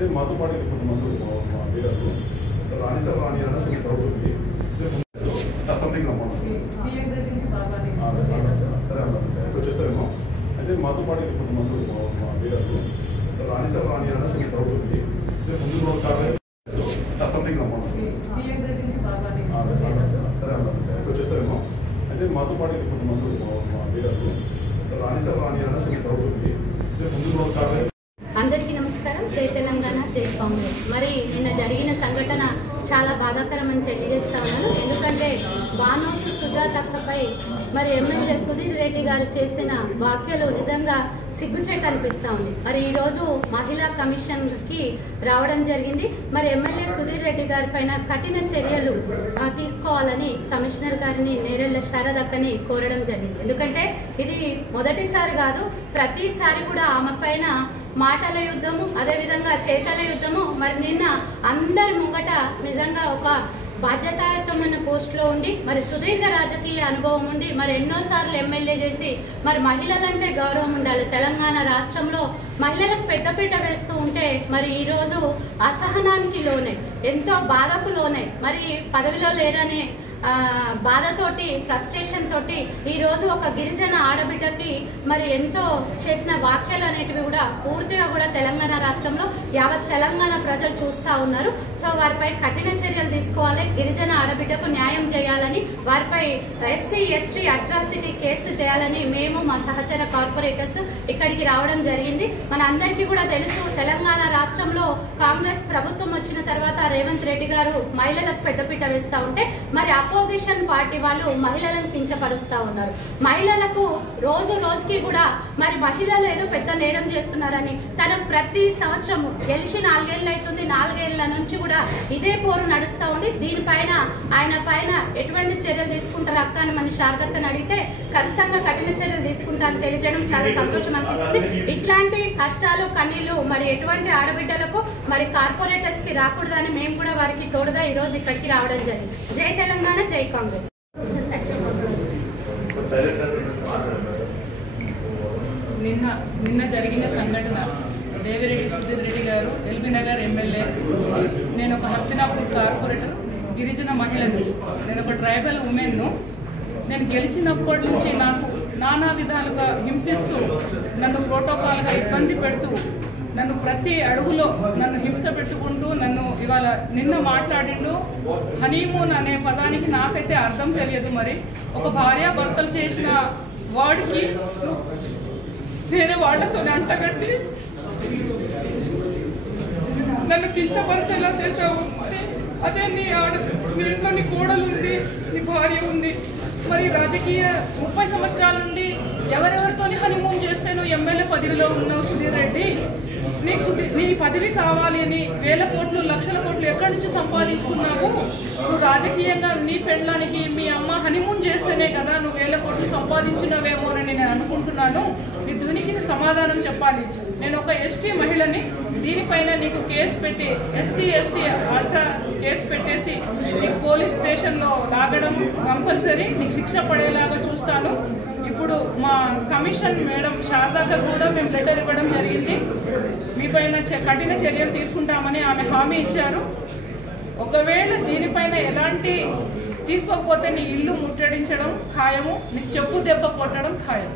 అయితే మాతో పాటు కొంతమంది లీడర్లు రాణి సార్ రాణి అన్నది ప్రభుత్వం సంథింగ్ సరే అన్నది వచ్చేస్తారేమో. అయితే మాతో పాటు కొంతమంది లీడర్లు రాణి సార్ రాణి అన్నది ప్రభుత్వం ముందు సంథింగ్ సరే అన్నది వచ్చేస్తారేమో. అయితే మాతో పాటు కొంతమంది లీడర్లు రాణి సార్ రాణి అన్నది ప్రభుత్వం ముందు అందరికీ నమస్కారం. జై తెలంగాణ, జై కాంగ్రెస్. మరి నిన్న జరిగిన సంఘటన చాలా బాధాకరమని తెలియజేస్తా ఉన్నాను. ఎందుకంటే బానోతు సుజాతక్కపై మరి ఎమ్మెల్యే సుధీర్ రెడ్డి గారు చేసిన వ్యాఖ్యలు నిజంగా సిగ్గుచేటు అనిపిస్తూ ఉంది. మరి ఈరోజు మహిళా కమిషన్కి రావడం జరిగింది. మరి ఎమ్మెల్యే సుధీర్ రెడ్డి గారి పైన కఠిన చర్యలు తీసుకోవాలని కమిషనర్ గారిని నేరెళ్ల శారదక్కని కోరడం జరిగింది. ఎందుకంటే ఇది మొదటిసారి కాదు, ప్రతిసారి కూడా ఆమె పైన మాటల యుద్ధము, అదేవిధంగా చేతల యుద్ధము. మరి నిన్న అందరి ముంగట నిజంగా ఒక బాధ్యతాయుతమైన పోస్టులో ఉండి మరి సుదీర్ఘ రాజకీయ అనుభవం ఉండి మరి ఎన్నోసార్లు ఎమ్మెల్యే చేసి మరి మహిళలంటే గౌరవం ఉండాలి. తెలంగాణ రాష్ట్రంలో మహిళలకు పెద్దపీట వేస్తూ ఉంటే మరి ఈరోజు అసహనానికి లోనే, ఎంతో బాధకు లోనే, మరి పదవిలో లేరనే బాధతోటి, ఫ్రస్ట్రేషన్ తోటి ఈరోజు ఒక గిరిజన ఆడబిడ్డకి మరి ఎంతో చేసిన వ్యాఖ్యలు అనేటివి కూడా పూర్తిగా కూడా తెలంగాణ రాష్ట్రంలో యావత్ తెలంగాణ ప్రజలు చూస్తూ ఉన్నారు. సో వారిపై కఠిన చర్యలు తీసుకోవాలి, గిరిజన ఆడబిడ్డకు న్యాయం చేయాలని, వారిపై ఎస్సీ ఎస్టీ అట్రాసిటీ కేసు చేయాలని మేము మా సహచర కార్పొరేటర్స్ ఇక్కడికి రావడం జరిగింది. మన అందరికీ కూడా తెలుసు, తెలంగాణ రాష్ట్రంలో కాంగ్రెస్ ప్రభుత్వం వచ్చిన తర్వాత రేవంత్ రెడ్డి గారు మహిళలకు పెద్దపీట వేస్తూ ఉంటే మరి అపోజిషన్ పార్టీ వాళ్ళు మహిళలను కించపరుస్తూ ఉన్నారు. మహిళలకు రోజు రోజుకి కూడా మరి మహిళలు ఏదో పెద్ద నేరం చేస్తున్నారని తను ప్రతి సంవత్సరం గెలిచి 4 ఏళ్ళు అవుతుంది, 4 ఏళ్ల నుంచి కూడా ఇదే పోరు నడుస్తూ ఉంది. దీనిపైన ఆయన పైన ఎటువంటి చర్యలు తీసుకుంటారు అక్క అని మన శారదక్కని అడిగితే ఖచ్చితంగా కఠిన చర్యలు తీసుకుంటారని తెలియజేయడం చాలా సంతోషం అనిపిస్తుంది. ఇట్లాంటి కష్టాలు కన్నీళ్లు మరి ఎటువంటి ఆడబిడ్డలకు మరి కార్పొరేటర్స్ కి రాకూడదని మేము కూడా వారికి తోడుగా ఈ రోజు ఇక్కడికి రావడం జరిగింది. జై తెలంగాణ, జై కాంగ్రెస్. నిన్న జరిగిన సంఘటన, దేవిరెడ్డి సుధీర్ రెడ్డి గారు ఎల్బీ నగర్ ఎమ్మెల్యే, నేను ఒక హస్తినాపూర్ కార్పొరేటర్, గిరిజన మహిళను, నేను ఒక ట్రైబల్ ఉమెన్ను. నేను గెలిచినప్పటి నుంచి నాకు నానా విధాలుగా హింసిస్తూ, నన్ను ప్రోటోకాల్గా ఇబ్బంది పెడుతూ, నన్ను ప్రతి అడుగులో నన్ను హింస పెట్టుకుంటూ నన్ను ఇవాళ నిన్న మాట్లాడిండు. హనీమూన్ అనే పదానికి నాకైతే అర్థం తెలియదు. మరి ఒక భార్యాభర్తలు చేసిన వాడికి వేరే వాళ్లతో అంటగట్టి నన్ను కించపరిచేలా చేసావు. మరి అదే నీ ఇంట్లో నీ కోడలు ఉంది, నీ భార్య ఉంది. మరి రాజకీయ 30 సంవత్సరాల నుండి ఎవరెవరితో హనీమూన్ చేస్తే నువ్వు ఎమ్మెల్యే పదవిలో ఉన్నావు సుధీర్ రెడ్డి. నీ పదవి కావాలి అని వేల కోట్లు, లక్షల కోట్లు ఎక్కడి నుంచి సంపాదించుకున్నావు? నువ్వు రాజకీయంగా నీ పెళ్ళానికి మీ అమ్మ హనీమూన్ చేస్తేనే కదా నువ్వు వేల కోట్లు సంపాదించినవేమోనని నేను అనుకుంటున్నాను. నీ ధ్వనికి సమాధానం చెప్పాలి. నేను ఒక ఎస్టీ మహిళని, దీనిపైన నీకు కేసు పెట్టి ఎస్సీ ఎస్టీ అల్ట్రా కేసు పెట్టేసి నీకు పోలీస్ స్టేషన్లో లాగడం కంపల్సరీ, నీకు శిక్ష పడేలాగా చూస్తాను. ఇప్పుడు మా కమిషన్ మేడం శారదాక్క కూడా మేము లెటర్ ఇవ్వడం జరిగింది. మీపైన కఠిన చర్యలు తీసుకుంటామని ఆమె హామీ ఇచ్చారు. ఒకవేళ దీనిపైన ఎలాంటి తీసుకోకపోతే నీ ఇల్లు ముట్టడించడం ఖాయము, నీకు చెప్పు దెబ్బ కొట్టడం ఖాయం.